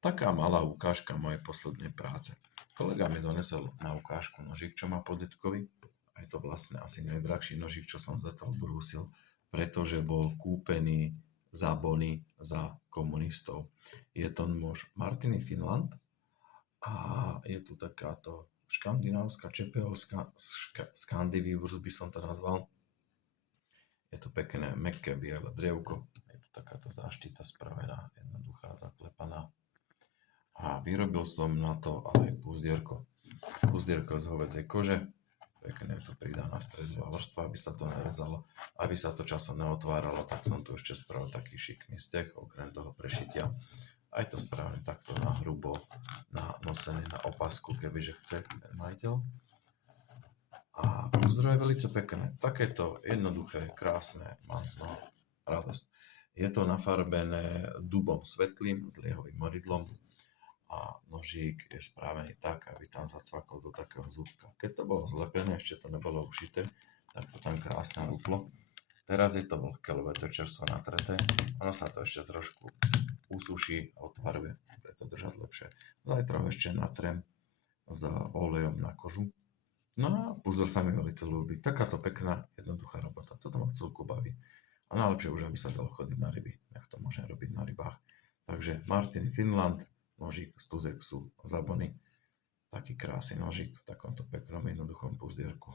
Taká malá ukážka mojej poslednej práce. Kolega mi donesol na ukážku nožík, čo má po detkovi. A je to vlastne asi najdrahší nožík, čo som zatiaľ brúsil, pretože bol kúpený za bony za komunistov. Je to nôž Martiny Finland a je tu takáto škandinávska čepeľ, Scandivivus by som to nazval. Je to pekné, mäkké biele drievko. Je tu takáto záštita spravená, jednoduchá, zaklepaná. A vyrobil som na to aj puzdierko. Puzdierko z hovädzej kože. Pekne je tu pridaná stredová vrstva, aby sa to nerezalo. Aby sa to časom neotváralo, tak som tu ešte spravil taký šikmý steh, okrem toho prešitia. Aj to správne takto na hrubo, na nosené na opasku, kebyže chce ten majiteľ. A púzdro je veľmi pekné. Takéto jednoduché, krásne, mám z toho radosť. Je to nafarbené dubom svetlým s liehovým moridlom a nožík je spravený tak, aby tam zacvakol do takého zúbka. Keď to bolo zlepené, ešte to nebolo ušité, tak to tam krásne luplo. Teraz je to vlhké, lebo je to čerstvo natreté. Ono sa to ešte trošku usuší a otvaruje, preto držať lepšie. Zajtra ho ešte natrem s olejom na kožu. No a púzdor sa mi veľmi ľúbi. Takáto pekná, jednoduchá robota. Toto ma celku baví. A najlepšie už, aby sa dalo chodiť na ryby. Jak to môžem robiť na rybách. Takže Martin Finland, nožík z Tuzexu Zabony. Taký krásny nožík v takomto peknom, jednoduchom puzdierku.